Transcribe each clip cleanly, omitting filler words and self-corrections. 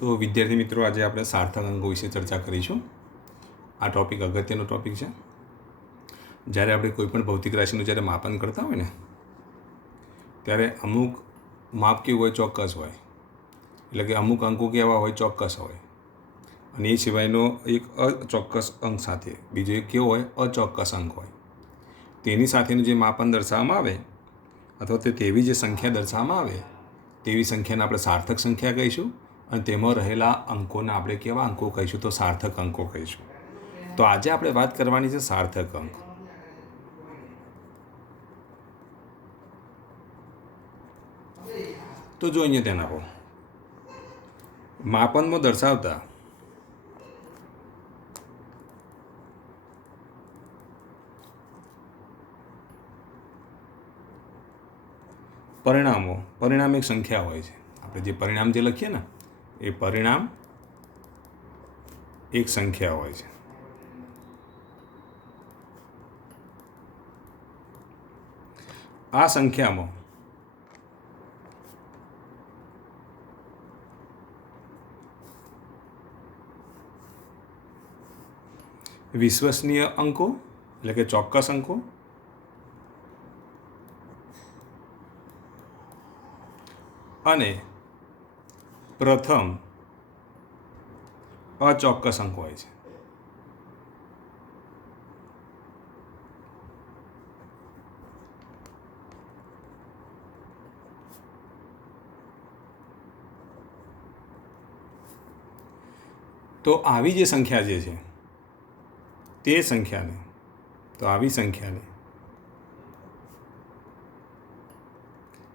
તો વિદ્યાર્થી મિત્રો, આજે આપણે સાર્થક અંકો વિશે ચર્ચા કરીશું. આ ટૉપિક અગત્યનો ટૉપિક છે. જ્યારે આપણે કોઈપણ ભૌતિક રાશિનું જ્યારે માપન કરતા હોય ને, ત્યારે અમુક માપ કેવું હોય, ચોક્કસ હોય. એટલે કે અમુક અંકો કેવા હોય, ચોક્કસ હોય. અને એ સિવાયનો એક અચોક્કસ અંક સાથે બીજો એક કેવો હોય, અચોક્કસ અંક હોય. તેની સાથેનું જે માપન દર્શાવવામાં આવે અથવા તો તેવી જે સંખ્યા દર્શાવવામાં આવે તેવી સંખ્યાને આપણે સાર્થક સંખ્યા કહીશું. અને તેમાં રહેલા અંકોને આપણે કેવા અંકો કહીશું? તો સાર્થક અંકો કહીશું. તો આજે આપણે વાત કરવાની છે સાર્થક અંક. તો જો અહીંયા ધ્યાન આપો, માપનમાં દર્શાવતા પરિણામ એક સંખ્યા હોય છે. આપણે જે પરિણામ જે લખીએ ને, એ પરિણામ એક સંખ્યા હોય છે. આ સંખ્યામાં વિશ્વસનીય અંકો એટલે કે ચોક્કસ અંકો અને પ્રથમ અચોક્કસ અંક હોય છે. તો આવી જે સંખ્યા જે છે તે સંખ્યાને, તો આવી સંખ્યાને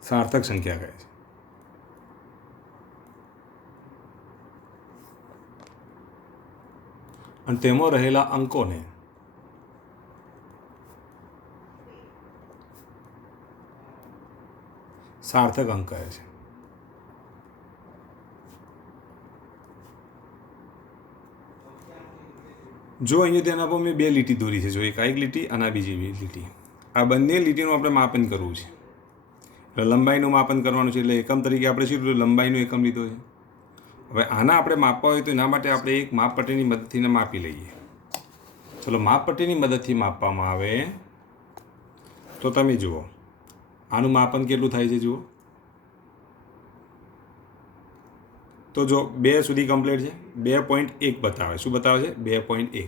સાર્થક સંખ્યા કહે છે. અને તેમાં રહેલા અંકોને સાર્થક અંક કહે છે. જો અહીંયા ધ્યાન આપો, મેં બે લીટી દોરી છે. જો એક આ એક લીટી અને આ બીજી લીટી. આ બંને લીટીનું આપણે માપન કરવું છે. એટલે લંબાઈનું માપન કરવાનું છે. એટલે એકમ તરીકે આપણે શું લીધું? લંબાઈનો એકમ લીધો છે. હવે આના આપણે માપવા હોય તો એના માટે આપણે એક માપપટ્ટીની મદદથી માપી લઈએ. ચલો, માપપટ્ટીની મદદથી માપવામાં આવે તો તમે જુઓ આનું માપન કેટલું થાય છે. જુઓ તો જો 2 સુધી કમ્પ્લીટ છે. 2.1 બતાવે. શું બતાવે છે? 2.1.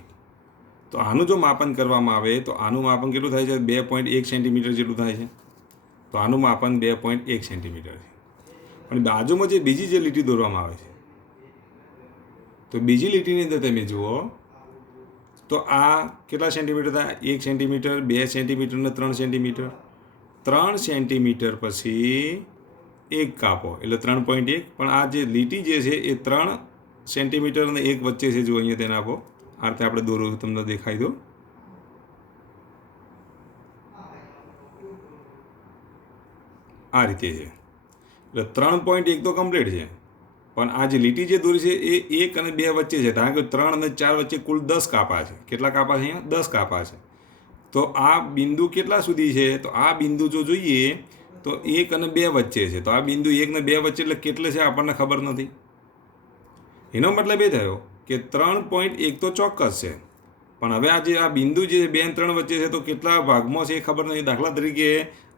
તો આનું જો માપન કરવામાં આવે તો આનું માપન કેટલું થાય છે? 2.1 સેન્ટીમીટર જેટલું થાય છે. તો આનું માપન 2.1 સેન્ટીમીટર છે. પણ બાજુમાં જે બીજી જે લીટી દોરવામાં આવે છે, તો બીજી લીટીની અંદર તમે જુઓ તો આ કેટલા સેન્ટીમીટર થાય? 1 સેન્ટીમીટર, 2 સેન્ટીમીટર અને 3 સેન્ટીમીટર. 3 સેન્ટીમીટર પછી એક કાપો એટલે 3.1. પણ આ જે લીટી જે છે એ 3 સેન્ટીમીટર અને 1 વચ્ચે છે. જો અહીંયા તેને આપો, આ રીતે આપણે દોરો, તમને દેખાઈ દો. આ રીતે છે. એટલે 3.1 તો કમ્પ્લીટ છે. પણ આ જે લીટી જે દોરી છે એ 1 અને 2 વચ્ચે છે. કારણ કે 3 અને 4 વચ્ચે કુલ 10 કાપા છે. કેટલા કાપા છે? અહીંયા 10 કાપા છે. તો આ બિંદુ કેટલા સુધી છે? તો આ બિંદુ જો જોઈએ તો 1 અને 2 વચ્ચે છે. તો આ બિંદુ 1 અને 2 વચ્ચે એટલે કેટલે છે આપણને ખબર નથી. એનો મતલબ એ થયો કે 3.1 તો ચોક્કસ છે. પણ હવે આ જે આ બિંદુ જે 2 અને 3 વચ્ચે છે તો કેટલા ભાગમાં છે એ ખબર નથી. દાખલા તરીકે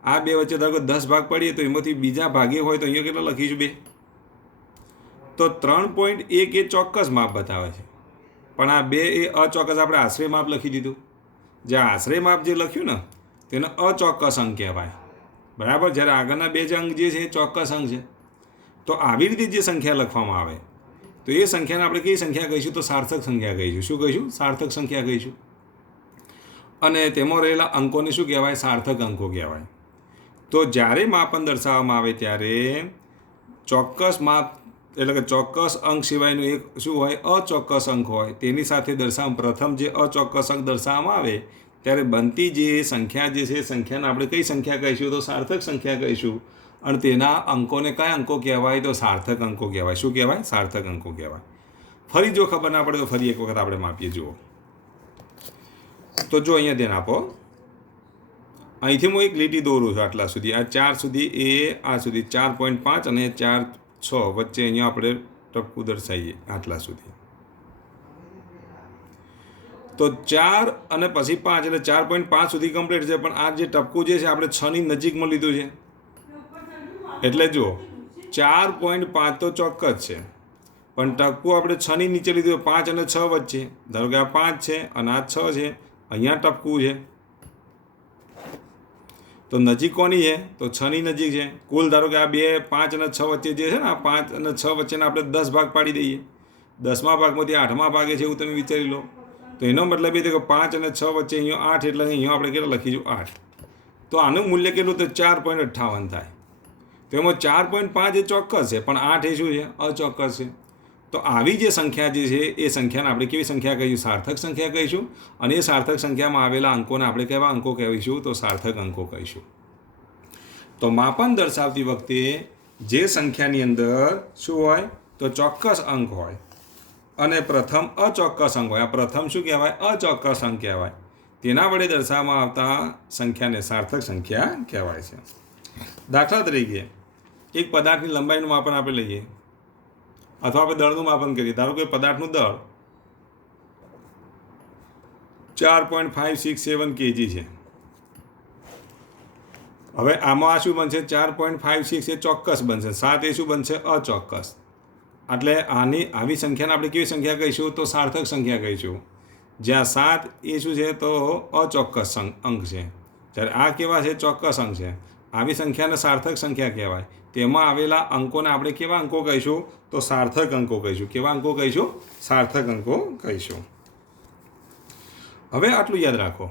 આ 2 વચ્ચે ધારો કે 10 ભાગ પડીએ તો એમાંથી બીજા ભાગે હોય તો અહીંયા કેટલા લખીશું? 2. તો 3.1 એ ચોક્કસ માપ બતાવે છે. પણ આ 2 એ અચોક્કસ, આપણે આશરે માપ લખી દીધું. જે આશરે માપ જે લખ્યું ને તેને અચોક્કસ અંક કહેવાય. બરાબર? જ્યારે આગળના 2 અંક જે છે એ ચોક્કસ અંક છે. તો આવી રીતે જે સંખ્યા લખવામાં આવે તો એ સંખ્યાને આપણે કઈ સંખ્યા કહીશું? તો સાર્થક સંખ્યા કહીશું. શું કહીશું? સાર્થક સંખ્યા કહીશું. અને તેમાં રહેલા અંકોને શું કહેવાય? સાર્થક અંકો કહેવાય. તો જ્યારે માપન દર્શાવવામાં આવે ત્યારે ચોક્કસ માપ એટલે કે ચોક્કસ અંક સિવાયનું એક શું હોય? અચોક્કસ અંક હોય. તેની સાથે પ્રથમ જે અચોક્કસ અંક દર્શાવવામાં આવે ત્યારે બનતી જે સંખ્યા જે છે, સંખ્યાને આપણે કઈ સંખ્યા કહીશું? તો સાર્થક સંખ્યા કહીશું. અને તેના અંકોને કયા અંકો કહેવાય? તો સાર્થક અંકો કહેવાય. શું કહેવાય? સાર્થક અંકો કહેવાય. ફરી જો ખબર ના પડે તો ફરી એક વખત આપણે માપીએ. જુઓ તો જો અહીંયા ધ્યાન આપો, અહીંથી હું એક લીટી દોરું છું આટલા સુધી. આ 4 સુધી, એ આ સુધી 4.5 અને 4.6 વચ્ચે અહીંયા આપણે ટપકું દર્શાવીએ આટલા સુધી. તો 4 અને પછી 5 એટલે 4.5 સુધી કમ્પ્લીટ છે. પણ આ જે ટપકું જે છે આપણે 6ની નજીકમાં લીધું છે, એટલે જુઓ 4.5 તો ચોક્કસ છે, પણ ટપકું આપણે 6ની નીચે લીધું, 5 અને 6 વચ્ચે. ધારો કે આ 5 છે અને આ 6 છે, અહીંયા ટપકું છે, તો નજીક કોની છે? તો 6ની નજીક છે. કુલ ધારો કે આ 2, 5 અને 6 વચ્ચે જે છે ને, આ 5 અને 6 વચ્ચેના આપણે 10 ભાગ પાડી દઈએ. 10મા ભાગમાંથી 8મા ભાગે છે એવું તમે વિચારી લો. તો એનો મતલબ એ થયો કે 5 અને 6 વચ્ચે અહીંયા 8, એટલે અહીંયા આપણે કેટલા લખીશું? 8. તો આનું મૂલ્ય કેટલું? તો 4.58 થાય. તો એમાં 4.5 એ ચોક્કસ છે, પણ 8 એ શું છે? અચોક્કસ છે. તો આવી જે સંખ્યા જે છે એ સંખ્યાને આપણે કેવી સંખ્યા કહીશું? સાર્થક સંખ્યા કહીશું. અને એ સાર્થક સંખ્યામાં આવેલા અંકોને આપણે કેવા અંકો કહીશું? તો સાર્થક અંકો કહીશું. તો માપન દર્શાવતી વખતે જે સંખ્યાની અંદર શું હોય? તો ચોક્કસ અંક હોય અને પ્રથમ અચોક્કસ અંક હોય. આ પ્રથમ શું કહેવાય? અચોક્કસ અંક કહેવાય. તેના વડે દર્શાવવામાં આવતા સંખ્યાને સાર્થક સંખ્યા કહેવાય છે. દાખલા તરીકે એક પદાર્થની લંબાઈનું માપન આપણે લઈએ, અથવા આપણે દળનું માપન કરીએ. ધારો કે પદાર્થનું દળ 4.567 kg છે. હવે આમાં આ શું બનશે? 4.56 એ ચોક્કસ બનશે, 7 એ શું બનશે? અચોક્કસ. એટલે આવી સંખ્યાને આપણે કેવી સંખ્યા કહીશું? તો સાર્થક સંખ્યા કહીશું. જ્યાં 7 એ શું છે? તો અચોક્કસ અંક છે, જ્યારે આ કેવા છે? ચોક્કસ અંક છે. આવી સંખ્યાને સાર્થક સંખ્યા કહેવાય. તેમાં આવેલા અંકોને આપણે કેવા અંકો કહીશું? તો સાર્થક અંકો કહીશું. કેવા અંકો કહીશું? સાર્થક અંકો કહીશું. હવે આટલું યાદ રાખો.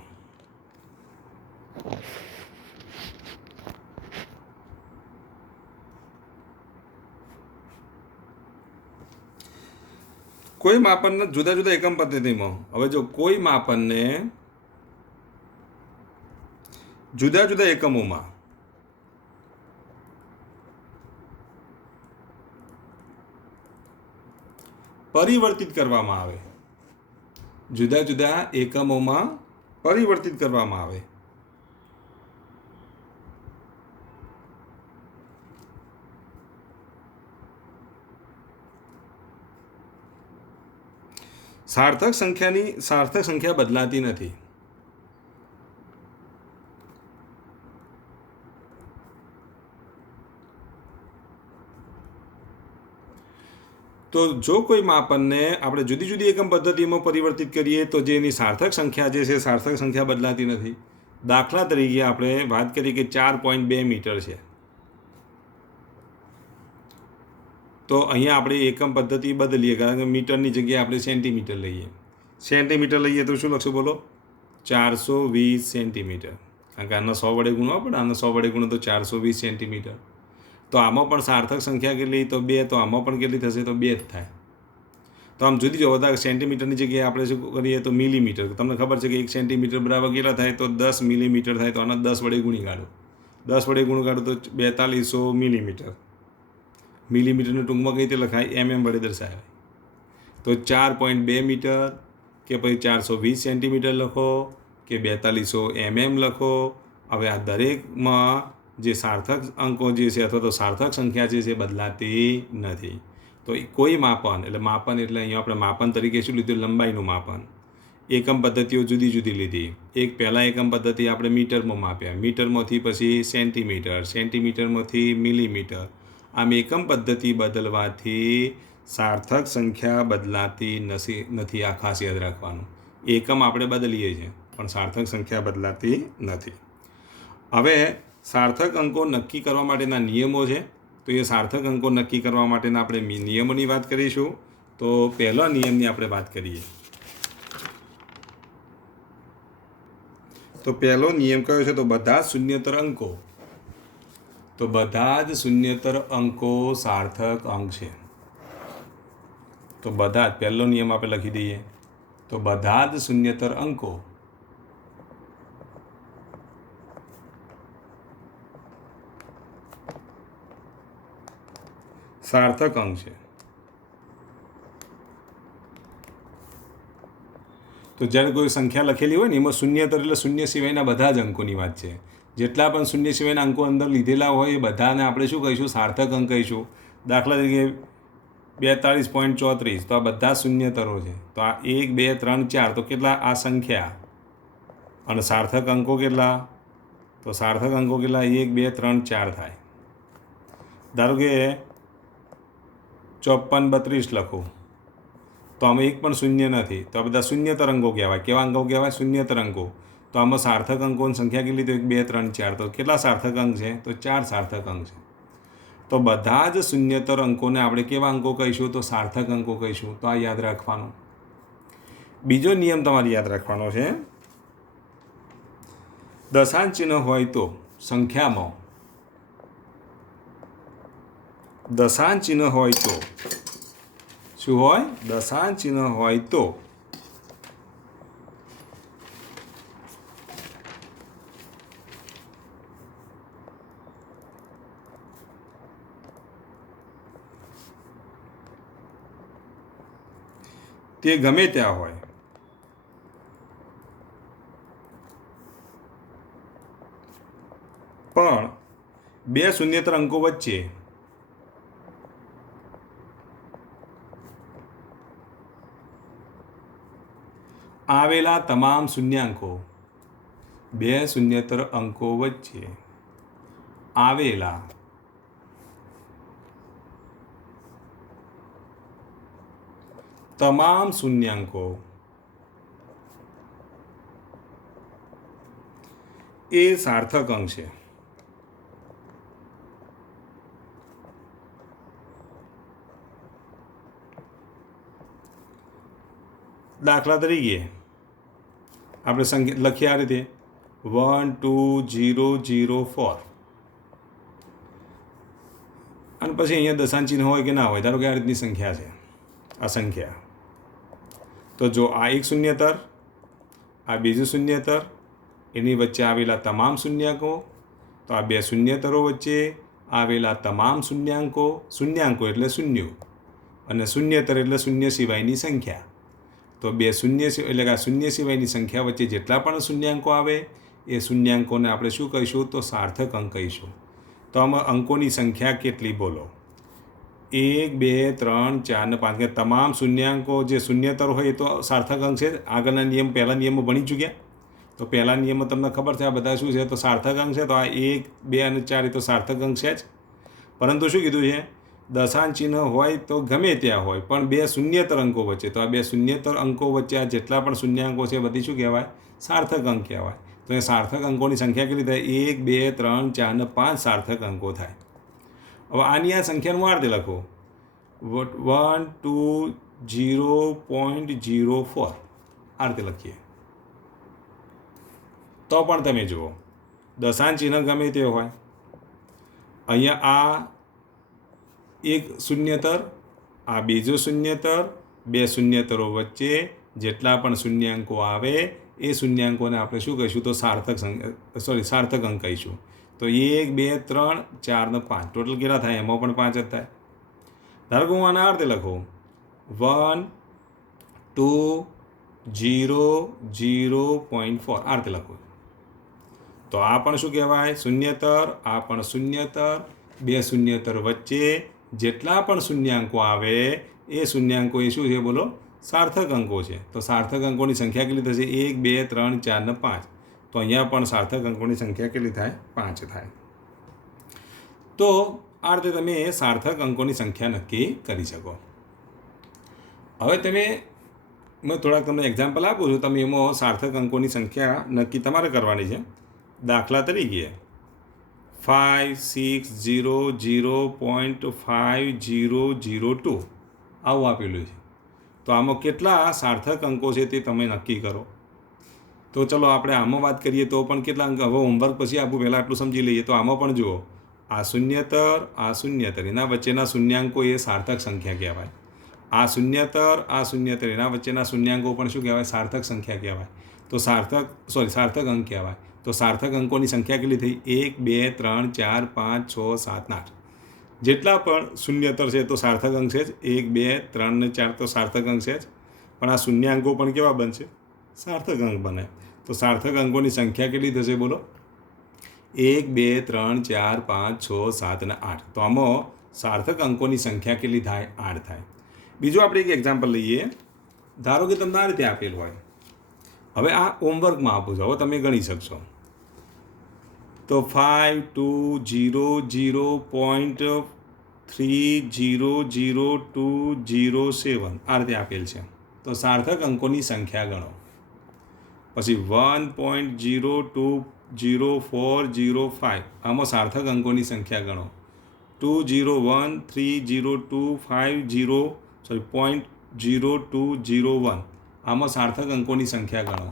કોઈ માપનના જુદા જુદા એકમ પદ્ધતિમાં, હવે જો કોઈ માપનને જુદા જુદા એકમોમાં પરિવર્તિત કરવામાં આવે, જુદા જુદા એકમોમાં પરિવર્તિત કરવામાં આવે, સાર્થક સંખ્યા બદલાતી નથી. તો જો કોઈ માપનને આપણે જુદી જુદી એકમ પદ્ધતિમાં પરિવર્તિત કરીએ તો જે એની સાર્થક સંખ્યા જે છે સાર્થક સંખ્યા બદલાતી નથી. દાખલા તરીકે આપણે વાત કરીએ કે 4.2 મીટર છે, તો અહીંયા આપણે એકમ પદ્ધતિ બદલીએ, કારણ કે મીટરની જગ્યાએ આપણે સેન્ટીમીટર લઈએ. સેન્ટીમીટર લઈએ તો શું લખશું? બોલો, 420 સેન્ટીમીટર. કારણ કે આના 100 વડે ગુણવા પડે, આના 100 વડે ગુણો તો 420 સેન્ટીમીટર. તો આમાં પણ સાર્થક સંખ્યા કેટલી? તો 2. તો આમાં પણ કેટલી થશે? તો 2 જ થાય. તો આમ જુદી જો વધારે સેન્ટીમીટરની જગ્યાએ આપણે શું કરીએ? તો મિલીમીટર. તમને ખબર છે કે 1 સેન્ટીમીટર બરાબર કેટલા થાય? તો 10 મિલીમીટર થાય. તો આના 10 વડે ગુણી કાઢો. 10 વડે ગુણ કાઢો તો 4200 મિલીમીટર. મિલીમીટરનું ટૂંકમાં કઈ રીતે લખાય? વડે દર્શાવાય. તો 4.2 મીટર કે પછી 420 સેન્ટીમીટર લખો કે 4200 લખો. હવે આ દરેકમાં જે સાર્થક અંકો જે છે અથવા તો સાર્થક સંખ્યા જે છે બદલાતી નથી. તો કોઈ માપન એટલે અહીંયા આપણે માપન તરીકે શું લીધું? લંબાઈનું માપન. એકમ પદ્ધતિઓ જુદી જુદી લીધી. પહેલાં એકમ પદ્ધતિ આપણે મીટરમાં માપ્યા, મીટરમાંથી પછી સેન્ટીમીટર, સેન્ટીમીટરમાંથી મિલીમીટર. આમ એકમ પદ્ધતિ બદલવાથી સાર્થક સંખ્યા બદલાતી નથી. આ ખાસ યાદ રાખવાનું. એકમ આપણે બદલીએ છીએ પણ સાર્થક સંખ્યા બદલાતી નથી. હવે સાર્થક અંકો નક્કી કરવા માટેના નિયમો છે. તો એ સાર્થક અંકો નક્કી કરવા માટેના આપણે નિયમોની વાત કરીશું. તો પહેલા નિયમની આપણે વાત કરીએ. તો પહેલો નિયમ કયો છે? તો બધા જ શૂન્યતર અંકો, તો બધા જ શૂન્યતર અંકો સાર્થક અંક છે. તો બધા જ, પહેલો નિયમ આપણે લખી દઈએ. તો બધા જ શૂન્યતર અંકો સાર્થક અંક છે. તો જ્યારે કોઈ સંખ્યા લખેલી હોય ને એમાં શૂન્યતર એટલે શૂન્ય સિવાયના બધા જ અંકોની વાત છે. જેટલા પણ શૂન્ય સિવાયના અંકો અંદર લીધેલા હોય એ બધાને આપણે શું કહીશું? સાર્થક અંક કહીશું. દાખલા તરીકે 42.34 તો આ બધા શૂન્યતરો છે. તો આ 1 2 3 4 તો કેટલા આ સંખ્યા અને સાર્થક અંકો કેટલા? તો સાર્થક અંકો કેટલા? 1 2 3 4 થાય. ધારો કે 54 32 લખું તો આમાં એક પણ શૂન્ય નથી, તો આ બધા શૂન્યતર અંકો કહેવાય. કેવા અંકો કહેવાય? શૂન્યતર અંકો. તો આમાં સાર્થક અંકોની સંખ્યા કેટલી? તો 1 2 3 4. તો કેટલા સાર્થક અંક છે? તો 4 સાર્થક અંક છે. તો બધા જ શૂન્યતર અંકોને આપણે કેવા અંકો કહીશું? તો સાર્થક અંકો કહીશું. તો આ યાદ રાખવાનું. બીજો નિયમ તમારે યાદ રાખવાનો છે, દશાંશ ચિહ્ન હોય તો સંખ્યામાં દશાંશ ચિહ્ન હોય તો શું હોય? દશાંશ ચિહ્ન હોય તો તે ગમે ત્યાં હોય, પણ બે શૂન્યતર અંકો વચ્ચે આવેલા તમામ શૂન્યાંકો, બે શૂન્યતર અંકો વચ્ચે આવેલા તમામ શૂન્યાંકો એ સાર્થક અંક છે. દાખલા તરીકે આપણે સંખ્યા લખીએ આ રીતે 1 2 0 0 4 અને પછી અહીંયા દશાંશ ચિહ્ન હોય કે ના હોય. ધારો કે આ રીતની સંખ્યા છે, આ સંખ્યા. તો જો આ એક શૂન્યતર, આ બીજું શૂન્યતર, એની વચ્ચે આવેલા તમામ શૂન્યાંકો, તો આ બે શૂન્યતરો વચ્ચે આવેલા તમામ શૂન્યાંકો એટલે શૂન્યો, અને શૂન્યતર એટલે શૂન્ય સિવાયની સંખ્યા. તો બે શૂન્ય એટલે કે આ શૂન્ય સિવાયની સંખ્યા વચ્ચે જેટલા પણ શૂન્યાંકો આવે એ શૂન્યાંકોને આપણે શું કહીશું? તો સાર્થક અંક કહીશું. તો આમાં અંકોની સંખ્યા કેટલી બોલો? 1 2 3 4 ને 5. કે તમામ શૂન્યાંકો જે શૂન્યતર હોય એ તો સાર્થક અંક છે. આગળના નિયમ પહેલા નિયમમાં ભણી ચૂક્યા. તો પહેલા નિયમમાં તમને ખબર છે આ બધા શું છે? તો સાર્થક અંક છે. તો આ 1 2 અને 4 એ તો સાર્થક અંક છે જ. પરંતુ શું કીધું છે? દશાંશ ચિહ્ન હોય તો ગમે ત્યાં હોય, પણ બે શૂન્યતર અંકો વચ્ચે. તો આ બે શૂન્યતર અંકો વચ્ચે આ જેટલા પણ શૂન્યાંકો છે બધી શું કહેવાય? સાર્થક અંક કહેવાય. તો એ સાર્થક અંકોની સંખ્યા કેટલી થાય? 1 2 3 4 ને 5 સાર્થક અંકો થાય. હવે આની આ સંખ્યાનું આ રીતે લખો 1 2 0.04 આ રીતે લખીએ તો પણ તમે જુઓ દશાંશ ચિહ્ન ગમે તે હોય, અહીંયા આ એક શૂન્યતર, આ બીજો શૂન્યતર, બે શૂન્યતરો વચ્ચે જેટલા પણ શૂન્યાંકો આવે એ શૂન્યાંકોને આપણે શું કહીશું? તો સાર્થક અંક કહીશું. તો 1 2 3 4 ને 5 ટોટલ કેટલા થાય? એમાં પણ 5 જ થાય. ધારો કે હું આના અર્થે લખું 1 2 0.4 આ રીતે લખું તો આ પણ શું કહેવાય? શૂન્યતર. આ પણ શૂન્યતર. બે શૂન્યતર વચ્ચે જેટલા પણ શૂન્યાંકો આવે એ શૂન્યાંકો એ શું છે? બોલો, સાર્થક અંકો છે. તો સાર્થક અંકોની સંખ્યા કેટલી થશે? 1 2 3 4 ને 5. તો અહીંયા પણ સાર્થક અંકોની સંખ્યા કેટલી થાય? 5 થાય. તો આ રીતે તમે સાર્થક અંકોની સંખ્યા નક્કી કરી શકો. હવે મેં થોડાક તમને એક્ઝામ્પલ આપું છું, તમે એમાં સાર્થક અંકોની સંખ્યા નક્કી તમારે કરવાની છે. દાખલા તરીકે 560.5002 આવું આપેલું છે. તો આમાં કેટલા સાર્થક અંકો છે તે તમે નક્કી કરો. તો ચલો આપણે આમાં વાત કરીએ તો પણ કેટલા અંક? હવે હોમવર્ક પછી આપું, પહેલાં આટલું સમજી લઈએ. તો આમાં પણ જુઓ, આ શૂન્યતર, આ શૂન્યતર, એના વચ્ચેના શૂન્યાંકો એ સાર્થક સંખ્યા કહેવાય. આ શૂન્યતર, આ શૂન્યતર, એના વચ્ચેના શૂન્યાંકો પણ શું કહેવાય? સાર્થક સંખ્યા કહેવાય. તો સાર્થક અંક કહેવાય. તો સાર્થક અંકોની સંખ્યા કેટલી થઈ? 1 2 3 4 5 6 7 8 જેટલા પણ શૂન્યતર છે તો સાર્થક અંક છે જ. 1 2 3 ને 4 તો સાર્થક અંક છે જ, પણ આ શૂન્યાંકો પણ કેવા બનશે? સાર્થક અંક બને. તો સાર્થક અંકોની સંખ્યા કેટલી થશે? બોલો, 1 2 3 4 5 6 7 અને 8. તો આમાં સાર્થક અંકોની સંખ્યા કેટલી થાય? 8 થાય. બીજું આપણે એક એક્ઝામ્પલ લઈએ. ધારો કે તમને આ રીતે આપેલ હોય. હવે આ હોમવર્કમાં આપું છું, હવે તમે ગણી શકશો. તો 5200.300207 આ રીતે આપેલ છે. તો સાર્થક અંકોની સંખ્યા ગણો. પછી 1.020405 આમાં સાર્થક અંકોની સંખ્યા ગણો. 2013025.0201 આમાં સાર્થક અંકોની સંખ્યા ગણો.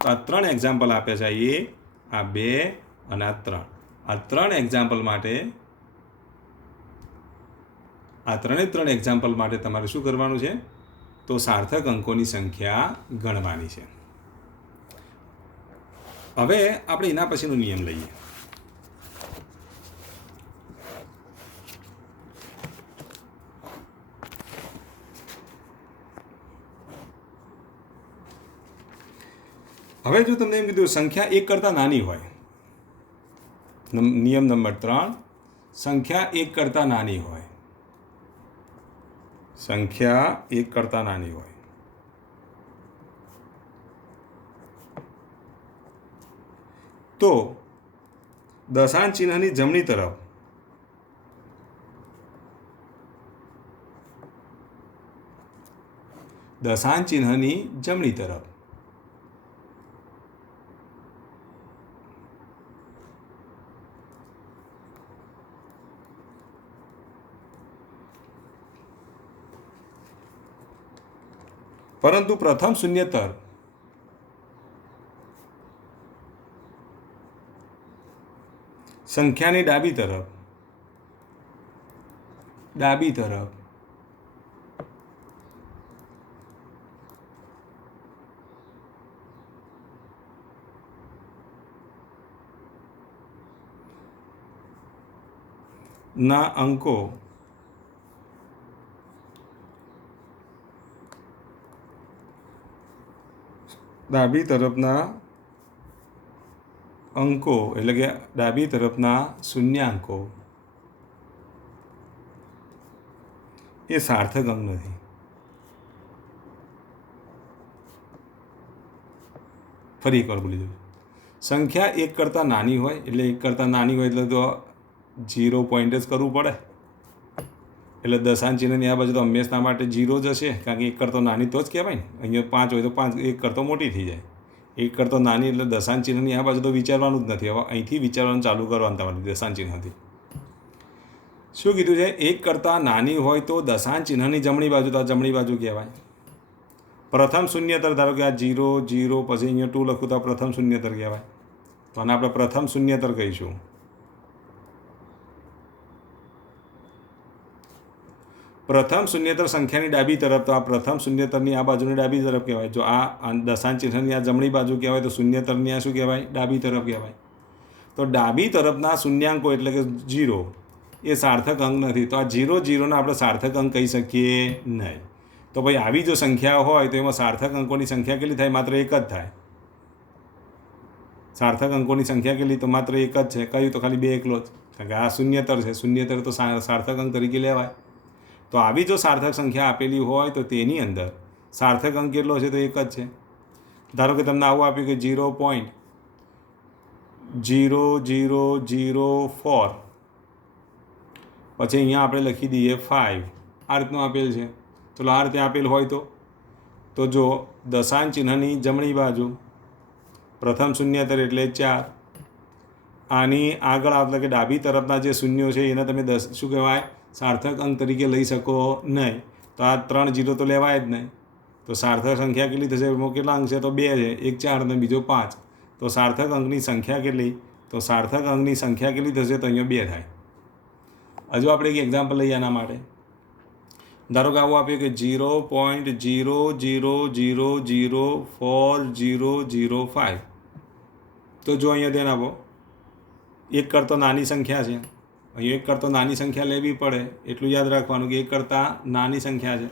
તો આ 3 એક્ઝામ્પલ આપ્યા છે. આ 2 અને આ 3. આ 3 એક્ઝામ્પલ માટે એક્ઝામ્પલ માટે તમારે શું કરવાનું છે? તો સાર્થક અંકોની સંખ્યા ગણવાની છે. હવે આપણે એના પછીનો નિયમ લઈએ. હવે જો તમને એમ કીધું સંખ્યા 1 કરતાં નાની હોય, નિયમ નંબર 3, સંખ્યા 1 કરતાં નાની હોય, સંખ્યા 1 કરતાં નાની હોય તો દશાંશ ચિહ્નની જમણી તરફ પરંતુ પ્રથમ શૂન્યતર સંખ્યાની ડાબી તરફ ના અંકો ડાબી તરફના અંકો એટલે કે ડાબી તરફના શૂન્યાંકો એ સાર્થક અંક નથી. ફરી એકવાર બોલી દઉં. સંખ્યા 1 કરતાં નાની હોય એટલે 1 કરતાં નાની હોય એટલે તો 0 પોઈન્ટ જ કરવું પડે. એટલે દશાંશ ચિહ્નની આ બાજુ તો હંમેશા માટે 0 જ હશે, કારણ કે 1 કરતો નાની તો જ કહેવાય ને. અહીંયા 5 હોય તો 5, 1 કરતો મોટી થઈ જાય. 1 કરતો નાની એટલે દશાંશ ચિહ્નની આ બાજુ તો વિચારવાનું જ નથી. હવે અહીંથી વિચારવાનું ચાલુ કરવાનું તમારે દશાંશ ચિહ્નથી. શું કીધું છે? 1 કરતાં નાની હોય તો દશાંશ ચિહ્નની જમણી બાજુ, તો આ જમણી બાજુ કહેવાય. પ્રથમ શૂન્યતર, ધારો કે આ 0 0 પછી અહીંયા 2 લખું તો આ પ્રથમ શૂન્યતર કહેવાય. તો આને આપણે પ્રથમ શૂન્યતર કહીશું. પ્રથમ શૂન્યતર સંખ્યાની ડાબી તરફ, તો આ પ્રથમ શૂન્યતરની આ બાજુની ડાબી તરફ કહેવાય. જો આ દશાંશ ચિહ્નની આ જમણી બાજુ કહેવાય તો શૂન્યતરની આ શું કહેવાય? ડાબી તરફ કહેવાય. તો ડાબી તરફના શૂન્યાંકો એટલે કે 0 એ સાર્થક અંક નથી. તો આ 0 0ને આપણે સાર્થક અંક કહી શકીએ નહીં. તો ભાઈ આવી જો સંખ્યા હોય તો એમાં સાર્થક અંકોની સંખ્યા કેટલી થાય? માત્ર 1 જ થાય. સાર્થક અંકોની સંખ્યા કેટલી? તો માત્ર 1 જ છે. કયું? તો ખાલી 2 એકલો જ, કારણ કે આ શૂન્યતર છે. શૂન્યતર તો સાર્થક અંક તરીકે લેવાય. તો આવી જો સાર્થક સંખ્યા આપેલી હોય તો તેની અંદર સાર્થક અંક કેટલો છે? તો 1 જ છે. ધારો કે તમને આવું આપ્યું કે 0.0004 પછી અહીંયા આપણે લખી દઈએ 5. આ રીતનું આપેલ છે. ચલો આ રીતે આપેલ હોય તો જો દશાંશ ચિહ્નની જમણી બાજુ પ્રથમ શૂન્યતર એટલે 4. આની આગળ એટલે કે ડાબી તરફના જે શૂન્યો છે એને તમે શું કહેવાય? સાર્થક અંક તરીકે લઈ શકો નહીં. તો આ 3 0 તો લેવાય જ નહીં. તો સાર્થક સંખ્યા કેટલી થશે? એમાં કેટલા અંક છે? તો 2 છે. એક 4 અને બીજો 5. તો સાર્થક અંકની સંખ્યા કેટલી? તો સાર્થક અંકની સંખ્યા કેટલી થશે? તો અહીંયા 2 થાય. હજુ આપણે એક એક્ઝામ્પલ લઈએ આના માટે. ધારો કે આવું આપ્યું કે 0.00040005. તો જો અહીંયા ધ્યાન આપો, 1 કરતો નાની સંખ્યા છે. અહીં 1 કરતો નાની સંખ્યા લેવી પડે એટલું યાદ રાખવાનું કે 1 કરતાં નાની સંખ્યા છે.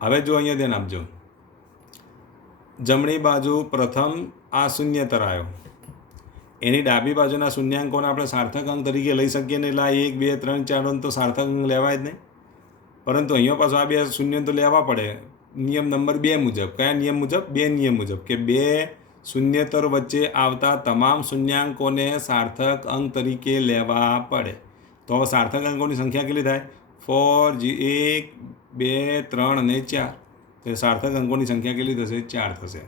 હવે જો અહીંયા ધ્યાન આપજો, જમણી બાજુ પ્રથમ આ શૂન્યતર આવ્યો એની ડાબી બાજુના શૂન્યાંકોને આપણે સાર્થક અંક તરીકે લઈ શકીએ ને, એટલે આ 1 2 3 4 તો સાર્થક અંક લેવાય જ નહીં. પરંતુ અહીંયા પાછું આ બે શૂન્ય તો લેવા પડે નિયમ નંબર 2 મુજબ. કયા નિયમ મુજબ? 2 નિયમ મુજબ, કે બે શૂન્યતર વચ્ચે આવતા તમામ શૂન્યાંકોને સાર્થક અંક તરીકે લેવા પડે. તો હવે સાર્થક અંકોની સંખ્યા કેટલી થાય? 4 1 2 3 અને 4. તો સાર્થક અંકોની સંખ્યા કેટલી થશે? 4 થશે.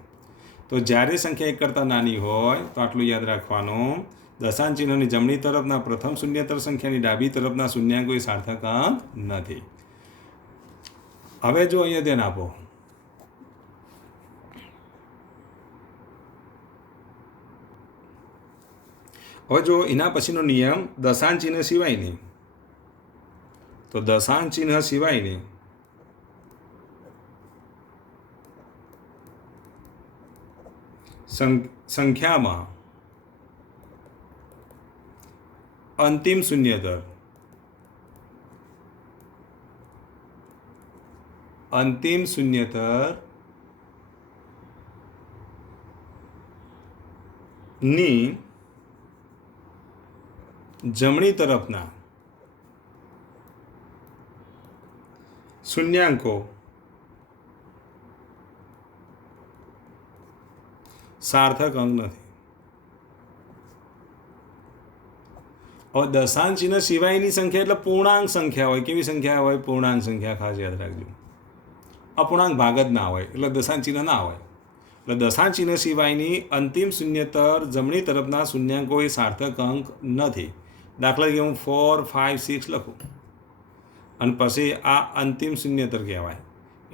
તો જ્યારે સંખ્યા એક કરતાં નાની હોય તો આટલું યાદ રાખવાનું, દશાંશ ચિહ્નની જમણી તરફના પ્રથમ શૂન્યતર સંખ્યાની ડાબી તરફના શૂન્યાંકો એ સાર્થક અંક નથી. હવે જો અહીંયા ધ્યાન આપો, હવે જો એના પછીનો નિયમ દશાંશ ચિહ્ન સિવાયની, તો દશાંશ ચિહ્ન સિવાયની સંખ્યામાં અંતિમ શૂન્યતર ની જમણી તરફના શૂન્યાંકો સાર્થક અંક નથી. હવે દશાંશ ચિહ્ન સિવાયની સંખ્યા એટલે પૂર્ણાંક સંખ્યા હોય. કેવી સંખ્યા હોય? પૂર્ણાંક સંખ્યા. ખાસ યાદ રાખજો. અપૂર્ણાંક ભાગ જ ના હોય એટલે દશાંશ ચિહ્ન ના હોય. એટલે દશાંશ ચિહ્ન સિવાયની અંતિમ શૂન્યતર જમણી તરફના શૂન્યાંકો એ સાર્થક અંક નથી. દાખલા તરીકે હું 4 5 6 લખું અને પછી આ અંતિમ શૂન્યતર કહેવાય.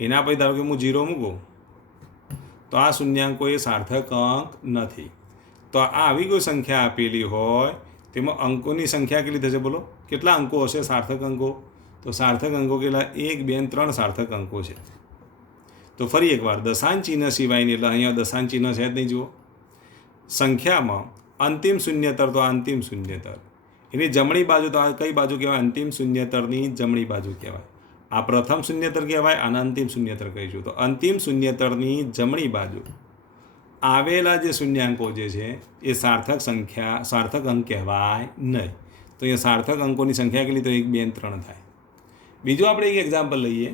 એના પછી ધારો કે હું 0 મૂકું તો આ શૂન્યાંકો એ સાર્થક અંક નથી. તો આ આવી કોઈ સંખ્યા આપેલી હોય તેમાં અંકોની સંખ્યા કેટલી થશે? બોલો, કેટલા અંકો હશે સાર્થક અંકો? તો સાર્થક અંકો કેટલા? 1 2 3 સાર્થક અંકો છે. તો ફરી એકવાર, દશાંશ ચિહ્ન સિવાયની એટલે અહીંયા દશાંશ ચિહ્ન છે જ નહીં. જુઓ, સંખ્યામાં અંતિમ શૂન્યતર, તો અંતિમ શૂન્યતર એની જમણી બાજુ, તો આ કઈ બાજુ કહેવાય? અંતિમ શૂન્યતરની જમણી બાજુ કહેવાય. આ પ્રથમ શૂન્યતર કહેવાય, આને અંતિમ શૂન્યતર કહીશું. તો અંતિમ શૂન્યતરની જમણી બાજુ આવેલા જે શૂન્યાંકો જે છે એ સાર્થક અંક કહેવાય નહીં. તો અહીંયા સાર્થક અંકોની સંખ્યા કેટલી? તો 1 2 3 થાય. બીજું આપણે એક એક્ઝામ્પલ લઈએ.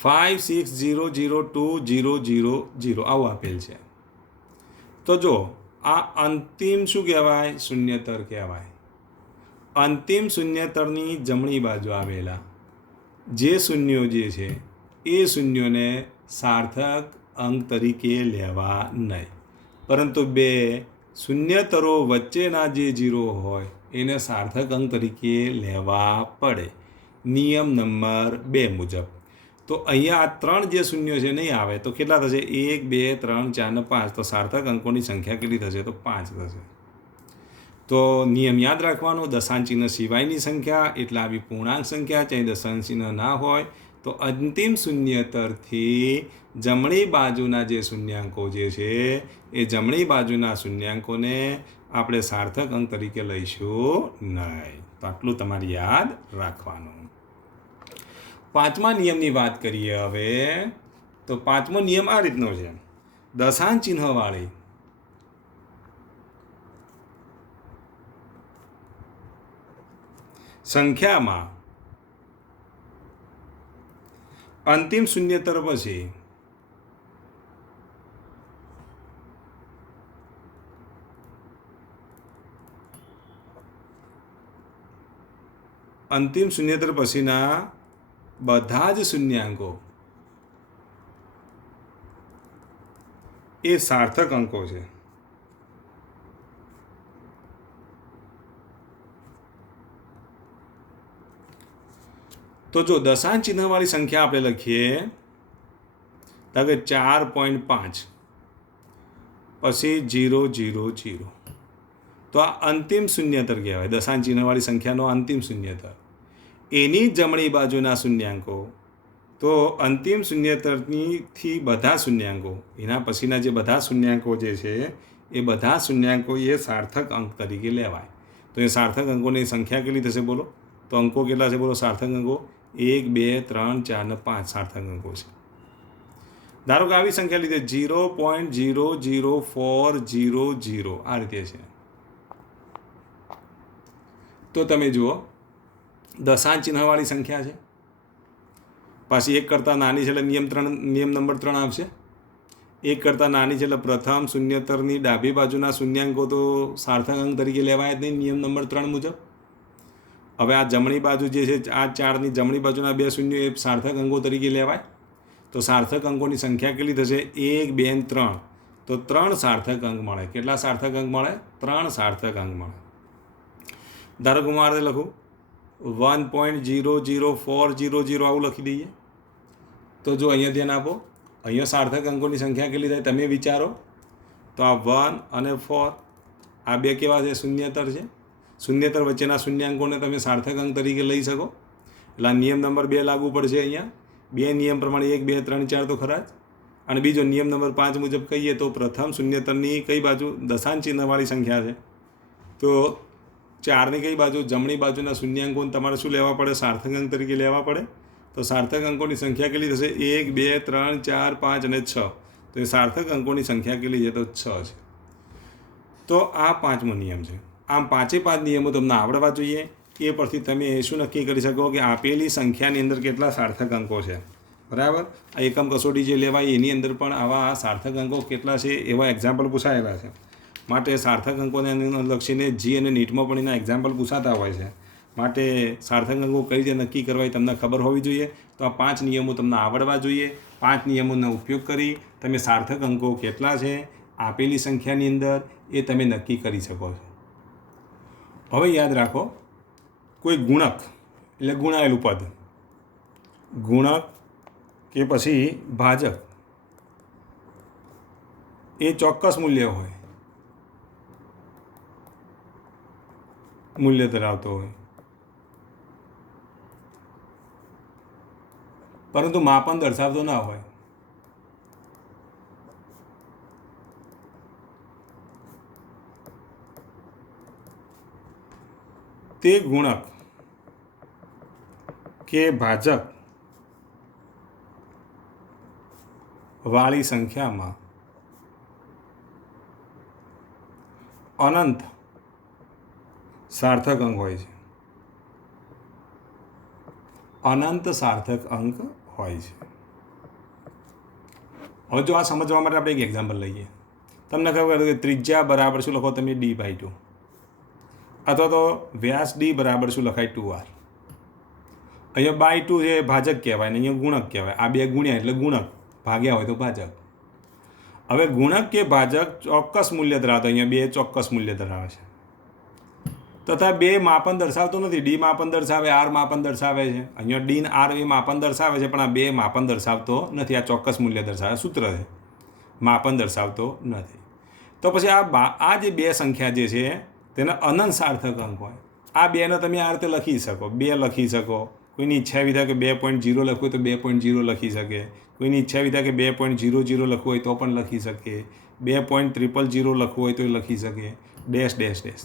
5 6 0 0 2 0 0 0 આવું આપેલ છે. તો જો આ અંતિમ શું કહેવાય? શૂન્યતર કહેવાય. અંતિમ શૂન્યતરની જમણી બાજુ આવેલા જે શૂન્યો જે છે એ શૂન્યોને સાર્થક અંક તરીકે લેવા નહીં, પરંતુ બે શૂન્યતરો વચ્ચેના જે 0 હોય એને સાર્થક અંક તરીકે લેવા પડે નિયમ નંબર 2 મુજબ. તો અહીંયા આ 3 જે શૂન્યો છે નહીં આવે તો કેટલા થશે? 1 2 3 4 અને 5. તો સાર્થક અંકોની સંખ્યા કેટલી થશે? તો 5 થશે. તો નિયમ યાદ રાખવાનો, દશાંશ ચિહ્ન સિવાયની સંખ્યા એટલે આવી પૂર્ણાંક સંખ્યા, ચાહે દશાંશ ચિહ્ન ના હોય તો અંતિમ શૂન્યતરથી જમણી બાજુના જે શૂન્યાંકો જે છે એ જમણી બાજુના શૂન્યાંકોને આપણે સાર્થક અંક તરીકે લઈશું નહીં. તો આટલું તમારે યાદ રાખવાનું. પાંચમા નિયમની વાત કરીએ હવે. તો પાંચમો નિયમ આ રીતનો છે. દશાંશ ચિહ્નવાળી સંખ્યામાં અંતિમ શૂન્યતર પછી અંતિમ શૂન્યતર પછીના બધા જ શૂન્યાંકો એ સાર્થક અંકો છે. તો જો દશાંશ ચિહ્નવાળી સંખ્યા આપણે લખીએ તો કે 4.5 પછી 0 0 0. તો આ અંતિમ શૂન્યતર કહેવાય. દશાંશ ચિહ્નવાળી સંખ્યાનો અંતિમ શૂન્યતર. એની જમણી બાજુના શૂન્યાંકો, તો અંતિમ શૂન્યતરથી બધા શૂન્યાંકો, એના પછીના જે બધા શૂન્યાંકો જે છે એ બધા શૂન્યાંકો એ સાર્થક અંક તરીકે લેવાય. તો એ સાર્થક અંકોની સંખ્યા કેટલી થશે? બોલો, તો અંકો કેટલા છે? બોલો, સાર્થક અંકો 1 2 3 4 અને 5 સાર્થક અંકો છે. ધારો કે આવી સંખ્યા લીધે 0.00400 આ રીતે છે. તો તમે જુઓ દશાંશ ચિહ્નવાળી સંખ્યા છે, પાછી એક કરતાં નાની છે એટલે નિયમ નંબર 3 આવશે. એક કરતાં નાની છે એટલે પ્રથમ શૂન્યતરની ડાબી બાજુના શૂન્યાંકો તો સાર્થક અંક તરીકે લેવાય જ નહીં નિયમ નંબર 3 મુજબ. હવે આ જમણી બાજુ જે છે, આ 4ની જમણી બાજુના 2 શૂન્ય એ સાર્થક અંકો તરીકે લેવાય. તો સાર્થક અંકોની સંખ્યા કેટલી થશે? 1, 2 અને 3. તો 3 સાર્થક અંક મળે. કેટલા સાર્થક અંક મળે? 3 સાર્થક અંક મળે. ધારો કે હું આ રીતે લખું 1.00400 આવું લખી દઈએ. તો જો અહીંયા ધ્યાન આપો, અહીંયા સાર્થક અંકોની સંખ્યા કેટલી થાય તમે વિચારો. તો આ 1 અને 4 આ બે કેવા છે? શૂન્યતર છે. શૂન્યતર વચ્ચેના શૂન્યાંકોને તમે સાર્થક અંક તરીકે લઈ શકો. એટલે આ નિયમ નંબર 2 લાગુ પડશે. અહીંયા 2 નિયમ પ્રમાણે 1, 2, 3, 4 તો ખરા જ. અને બીજો નિયમ નંબર 5 મુજબ કહીએ તો પ્રથમ શૂન્યતરની કઈ બાજુ? દશાંશ ચિહ્નવાળી સંખ્યા છે. તો 4ની કઈ બાજુ? જમણી બાજુના શૂન્યાંકોને તમારે શું લેવા પડે? સાર્થક અંક તરીકે લેવા પડે. તો સાર્થક અંકોની સંખ્યા કેટલી થશે? 1, 2, 3, 4, 5 અને 6. તો એ સાર્થક અંકોની સંખ્યા કેટલી છે? તો 6 છે. તો આ 5મો નિયમ છે. આમ 5 નિયમો તમને આવડવા જોઈએ. એ પરથી તમે શું નક્કી કરી શકો કે આપેલી સંખ્યાની અંદર કેટલા સાર્થક અંકો છે. બરાબર. આ એકમ કસોટી જે લેવાય એની અંદર પણ આવા સાર્થક અંકો કેટલા છે એવા એક્ઝામ્પલ પૂછાયેલા છે. માટે સાર્થક અંકોને લક્ષીને જી અને નીટમાં પણ એના એક્ઝામ્પલ પૂછાતા હોય છે. માટે સાર્થક અંકો કઈ રીતે નક્કી કરવા એ તમને ખબર હોવી જોઈએ. તો આ 5 નિયમો તમને આવડવા જોઈએ. 5 નિયમોનો ઉપયોગ કરી તમે સાર્થક અંકો કેટલા છે આપેલી સંખ્યાની અંદર એ તમે નક્કી કરી શકો છો. હવે યાદ રાખો, કોઈ ગુણક એટલે ગુણાયેલું પદ, ગુણક કે પછી ભાજક એ ચોક્કસ મૂલ્ય ધરાવતો હોય, પરંતુ માપન દર્શાવતો ના હોય. તે ગુણક કે ભાજક વાળી સંખ્યામાં અનંત સાર્થક અંક હોય છે. અનંત સાર્થક અંક હોય છે. હવે જો આ સમજવા માટે આપણે એક એક્ઝામ્પલ લઈએ. તમને ખબર કે ત્રિજ્યા બરાબર શું લખો તમે? d/2. અથવા તો વ્યાસ d બરાબર શું લખાય? 2r. અહીંયા બાય 2 છે ભાજક કહેવાય ને અહીંયા ગુણક કહેવાય. આ બે ગુણ્યા એટલે ગુણક, ભાગ્યા હોય તો ભાજક. હવે ગુણક કે ભાજક ચોક્કસ મૂલ્ય ધરાવતો, અહીંયા 2 ચોક્કસ મૂલ્ય ધરાવે છે. તથા 2 માપન દર્શાવતો નથી. d માપન દર્શાવે, r માપન દર્શાવે છે. અહીંયા d ને r એ માપન દર્શાવે છે, પણ આ 2 માપન દર્શાવતો નથી. આ ચોક્કસ મૂલ્ય દર્શાવે સૂત્ર છે, માપન દર્શાવતો નથી. તો પછી આ જે 2 સંખ્યા જે છે તેના અનંત સાર્થક અંક હોય. આ 2ને તમે આ રીતે લખી શકો. 2 લખી શકો. કોઈની ઈચ્છા એવી થાય કે 2.0 લખવું હોય તો 2.0 લખી શકે. કોઈની ઈચ્છા એવી થાય કે 2.00 લખવું હોય તો પણ લખી શકે. 2.000 લખવું હોય તો લખી શકે. Dash dash dash.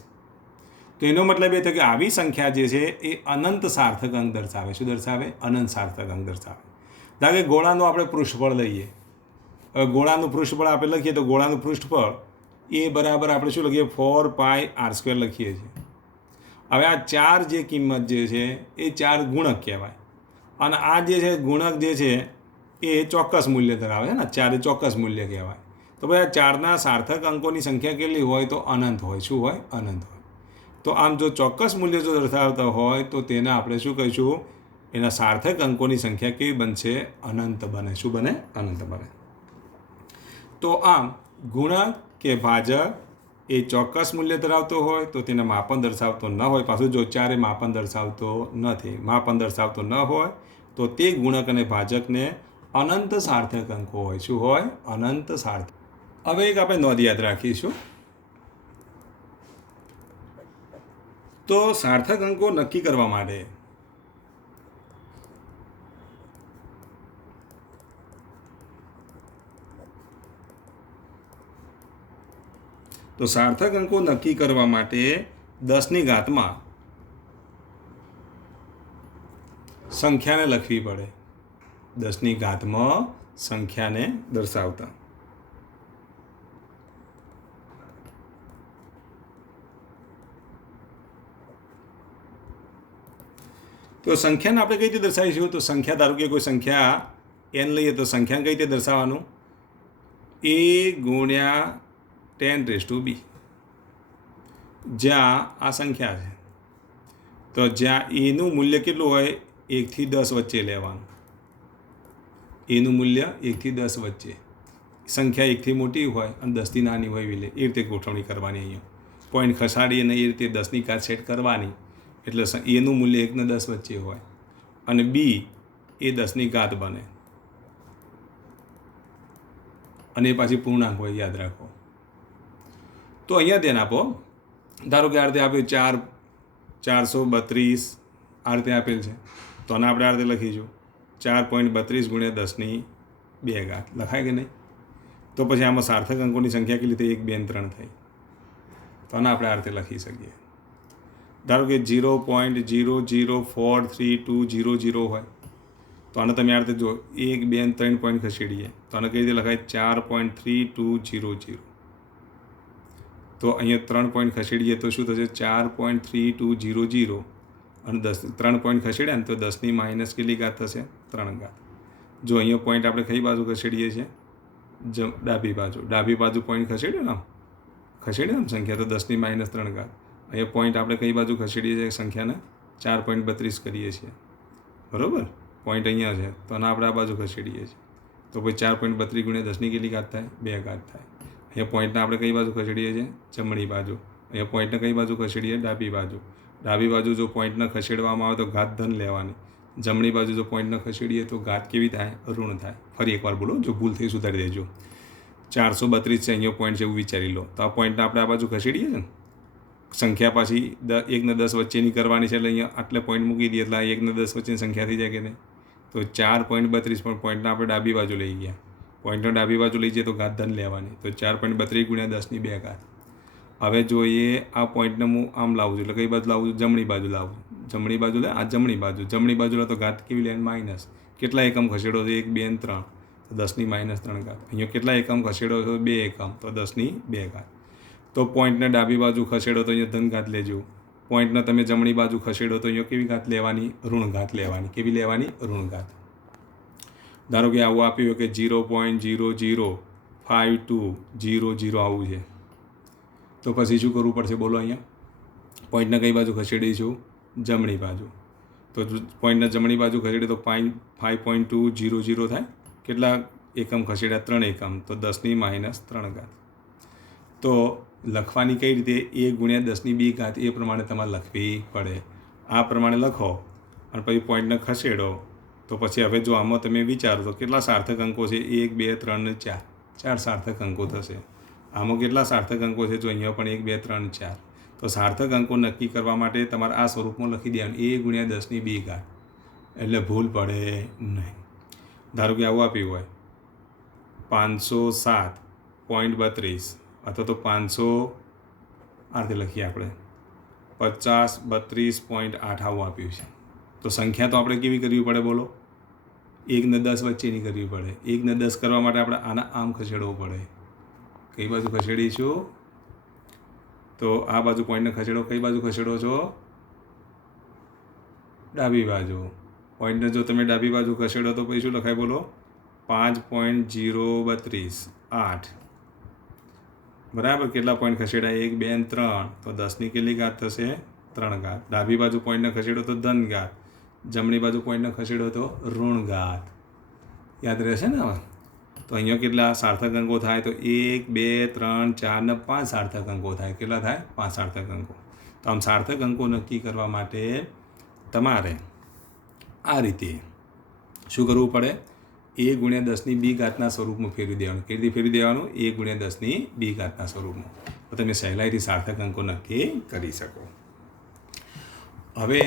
તો એનો મતલબ એ થાય કે આવી સંખ્યા જે છે એ અનંત સાર્થક અંક દર્શાવે. શું દર્શાવે? અનંત સાર્થક અંક દર્શાવે. ધારો કે ગોળાનું આપણે પૃષ્ઠફળ લઈએ. હવે ગોળાનું પૃષ્ઠફળ આપણે લખીએ તો ગોળાનું પૃષ્ઠફળ એ બરાબર આપણે શું લખીએ? 4πr² લખીએ છીએ. હવે આ 4 જે કિંમત જે છે એ 4 ગુણક કહેવાય. અને આ જે છે ગુણક જે છે એ ચોક્કસ મૂલ્ય ધરાવે છે ને. 4 એ ચોક્કસ મૂલ્ય કહેવાય. તો ભાઈ આ 4ના સાર્થક અંકોની સંખ્યા કેટલી હોય? તો અનંત હોય. શું હોય? અનંત હોય. તો આમ જો ચોક્કસ મૂલ્ય જો દર્શાવતા હોય તો તેને આપણે શું કહીશું? એના સાર્થક અંકોની સંખ્યા કેવી બનશે? અનંત બને. શું બને? અનંત બને. તો આમ ગુણક કે ભાજક એ ચોક્કસ મૂલ્ય ધરાવતો હોય તો તેને માપન દર્શાવતો ન હોય. પાછું જો 4 માપન દર્શાવતો નથી, માપન દર્શાવતો ન હોય તો તે ગુણક અને ભાજકને અનંત સાર્થક અંકો હોય. શું હોય? અનંત સાર્થક. હવે એક આપણે નોંધ યાદ રાખીશું. તો સાર્થક અંકો નક્કી કરવા માટે સાર્થક અંકો નક્કી કરવા માટે 10ની ઘાતમાં સંખ્યાને લખવી પડે. 10ની ઘાતમાં સંખ્યાને દર્શાવતા. તો સંખ્યાને આપણે કઈ રીતે દર્શાવીશું? તો સંખ્યા, ધારો કે કોઈ સંખ્યા n લઈએ તો સંખ્યાને કઈ રીતે દર્શાવવાનું? a ગુણ્યા 10⁻⁵ જ્યાં આ સંખ્યા છે તો જ્યાં એનું મૂલ્ય કેટલું હોય? 1 થી 10 વચ્ચે લેવાનું. એનું મૂલ્ય 1 થી 10 વચ્ચે. સંખ્યા 1 થી મોટી હોય અને 10 થી નાની હોય એ રીતે ગોઠવણી કરવાની. અહીંયા પોઈન્ટ ખસાડી અને એ રીતે 10ની ઘાત સેટ કરવાની. એટલે એનું મૂલ્ય 1 ને 10 વચ્ચે હોય અને બી એ 10ની ઘાત બને અને એ પાછી પૂર્ણાંક હોય, યાદ રાખો. તો અહીંયા ધ્યાન આપો. ધારો કે આ રીતે આપ્યું 432 આ રીતે આપેલ છે તો આને આપણે આ રીતે લખીશું 4.32 ગુણ્યા 10ની 2 ઘાત. લખાય કે નહીં? તો પછી આમાં સાર્થક અંકોની સંખ્યા કેટલી થઈ? 1, 2 અને 3 થઈ. તો આને આપણે આ રીતે લખી શકીએ. ધારો કે 0.004320 હોય તો આને તમે આ રીતે જો 1, 2 અને 3 પોઈન્ટ ખસેડીએ તો આને કઈ રીતે લખાય? 4.3200. તો અહીંયા 3 પોઈન્ટ ખસેડીએ તો શું થશે? 4.3200 અને 3 પોઈન્ટ ખસેડ્યા ને તો 10ની માઇનસ કેટલી ઘાત થશે? 3 ઘાત. જો અહીંયા પોઈન્ટ આપણે કઈ બાજુ ખસેડીએ છીએ? ડાબી બાજુ પોઈન્ટ ખસેડ્યો ને સંખ્યા તો 10ની માઇનસ 3 ઘાત. અહીંયા પોઈન્ટ આપણે કઈ બાજુ ખસેડીએ છીએ? સંખ્યાને 4.32 કરીએ છીએ, બરાબર? પોઈન્ટ અહીંયા છે તો આને આપણે આ બાજુ ખસેડીએ છીએ તો પછી 4.32 ગુણ્યા 10ની કેટલી ઘાત થાય? 2 ઘાત થાય. અહીંયા પોઈન્ટને આપણે કઈ બાજુ ખસેડીએ છીએ? જમણી બાજુ. અહીંયા પોઈન્ટને કઈ બાજુ ખસેડીએ? ડાબી બાજુ જો પોઈન્ટને ખસેડવામાં આવે તો ઘાત ધન લેવાની. જમણી બાજુ જો પોઈન્ટને ખસેડીએ તો ઘાત કેવી થાય? ઋણ થાય. ફરી એકવાર બોલો, જો ભૂલ થઈ સુધારી દેજો. 432 છે, અહીંયા પોઈન્ટ છે એવું વિચારી લો. તો આ પોઈન્ટને આપણે આ બાજુ ખસેડીએ છે ને, સંખ્યા પાછી 1 ને 10 વચ્ચેની કરવાની છે એટલે અહીંયા આટલે પોઈન્ટ મૂકી દઈએ એટલે 1 ને 10 વચ્ચેની સંખ્યા થઈ જાય કે નહીં? તો 4.32 પણ પોઈન્ટને આપણે ડાબી બાજુ લઈ ગયા. પોઈન્ટને ડાબી બાજુ લઈ જઈએ તો ઘાત ધન લેવાની. તો 4.32 ગુણ્યા 10ની 2 ઘાત. હવે જોઈએ આ પોઈન્ટને હું આમ લાવું છું એટલે કઈ બાજુ લાવું છું? જમણી બાજુ લાવું. જમણી બાજુ લે, આ જમણી બાજુ લે તો ઘાત કેવી લે? માઇનસ. કેટલા એકમ ખસેડો છે? 1, 2 અને 3 તો 10ની માઇનસ 3 ઘાત. અહીંયા કેટલા એકમ ખસેડો છો? 2 એકમ તો 10ની 2 ઘાત. તો પોઈન્ટને ડાબી બાજુ ખસેડો તો અહીંયા ધન ઘાત લેજો. પોઈન્ટને તમે જમણી બાજુ ખસેડો તો અહીંયા કેવી ઘાત લેવાની? ઋણ ઘાત લેવાની. કેવી લેવાની? ઋણ ઘાત. ધારો કે આવું આપ્યું કે 0.005200 આવું છે તો પછી શું કરવું પડશે? બોલો. અહીંયા પોઈન્ટને કઈ બાજુ ખસેડીશું? જમણી બાજુ. તો પોઈન્ટને જમણી બાજુ ખસેડીએ તો 5.200 થાય. કેટલા એકમ ખસેડ્યા? 3 એકમ તો 10ની માઇનસ 3 ઘાત. તો લખવાની કઈ રીતે? 1 ગુણ્યા 10ની 2 ઘાત એ પ્રમાણે તમારે લખવી પડે. આ પ્રમાણે લખો અને પછી પોઈન્ટને ખસેડો તો પછી હવે જો આમાં તમે વિચારો તો કેટલા સાર્થક અંકો છે? 1, 2, 3 અને 4. 4 સાર્થક અંકો થશે. આમાં કેટલા સાર્થક અંકો છે? જો અહીંયા પણ 1, 2, 3, 4. તો સાર્થક અંકો નક્કી કરવા માટે તમારે આ સ્વરૂપમાં લખી દેવાનું 1 ગુણ્યા 10ની 2 ઘાત એટલે ભૂલ પડે નહીં. ધારો કે આવું આપ્યું હોય 507.32 અથવા તો 500 આ રીતે લખીએ આપણે 5032.8 આવું આપ્યું છે. તો સંખ્યા તો આપણે કેવી કરવી પડે? બોલો. 1 ને 10 વચ્ચેની કરવી પડે. 1 ને 10 કરવા માટે આપણે આના આમ ખસેડવો પડે. કઈ બાજુ ખસેડીશું? તો આ બાજુ પોઈન્ટને ખસેડો. કઈ બાજુ ખસેડો છો? ડાબી બાજુ. પોઈન્ટને જો તમે ડાબી બાજુ ખસેડો તો પછી શું લખાય? બોલો. 5.0328 બરાબર. કેટલા પોઈન્ટ ખસેડાય? 1, 2 અને 3 તો 10ની કેટલી ઘાત થશે? 3 ઘાત. ડાબી બાજુ પોઈન્ટને ખસેડો તો ધન ઘાત. જમણી બાજુ પોઈન્ટને ખસેડો તો ઋણ ઘાત. યાદ રહેશે ને? હવે તો અહીંયા કેટલા સાર્થક અંકો થાય? તો 1, 2, 3, 4 ને 5 સાર્થક અંકો થાય. કેટલા થાય? 5 સાર્થક અંકો. તો આમ સાર્થક અંકો નક્કી કરવા માટે તમારે આ રીતે શું કરવું પડે? 1 ગુણ્યા 10ની 2 ઘાતના સ્વરૂપમાં ફેરવી દેવાનું. કેવી રીતે ફેરવી દેવાનું? 1 ગુણ્યા 10ની 2 ઘાતના સ્વરૂપમાં. તો તમે સહેલાઈથી સાર્થક અંકો નક્કી કરી શકો. હવે